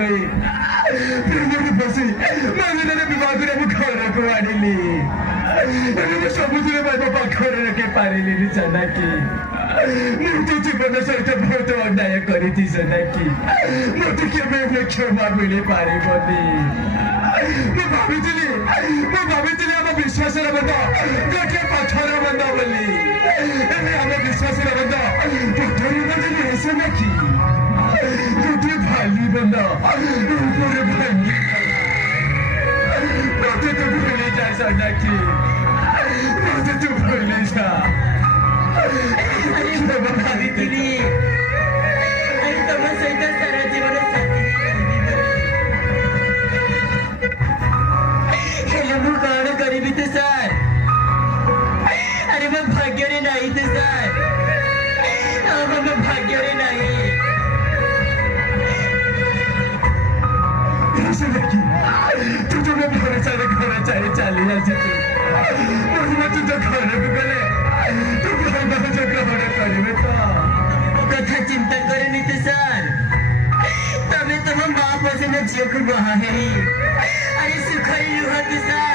कही प्रेम बसी मैं विवाह कर घर को आनिली ସବୁଥିରେ ମୋ ପାଖରେ ରଖି ପାରିଲିନି ସନାକି ମୁଁ ତୋ ଜୀବନ ସହିତ ବହୁତ ଅନ୍ୟାୟ କରିଛି ସନାକି ମୋତେ କେବେ ହେଲେ କ୍ଷମା ମିଳିପାରିବନି ମୁଁ ଭାବିଥିଲି ଆମ ବିଶ୍ୱାସର ବନ୍ଧ ଗୋଟେ ପଥର ବନ୍ଧ ବୋଲି ଏବେ ଆମ ବିଶ୍ୱାସର ବନ୍ଧ ପଥର ବନ୍ଧ ନୁହେଁ ସନାକି ଗୋଟେ ଭାଲି ବନ୍ଧ ଉପରେ ଭାଙ୍ଗି ମୋତେ ତ ଭୁଲି ଯା ସନାକି ମୋତେ ତୁ ଭୁଲି ଯା अरे बाबा भाभी अरे तुम सहित सारा जीवन साथी हेलो मु कौन करी तो सर अरे मैं भाग्य रे नहीं तो सर अब मैं भाग्य रे नहीं तू तो मैं घर चाहे चली आसी तू तो घर को गले तू कथा चिंता करनी तो सर तबे तुम माँ पसंद झील को बहा है अरे सुखाई लुहा तो सर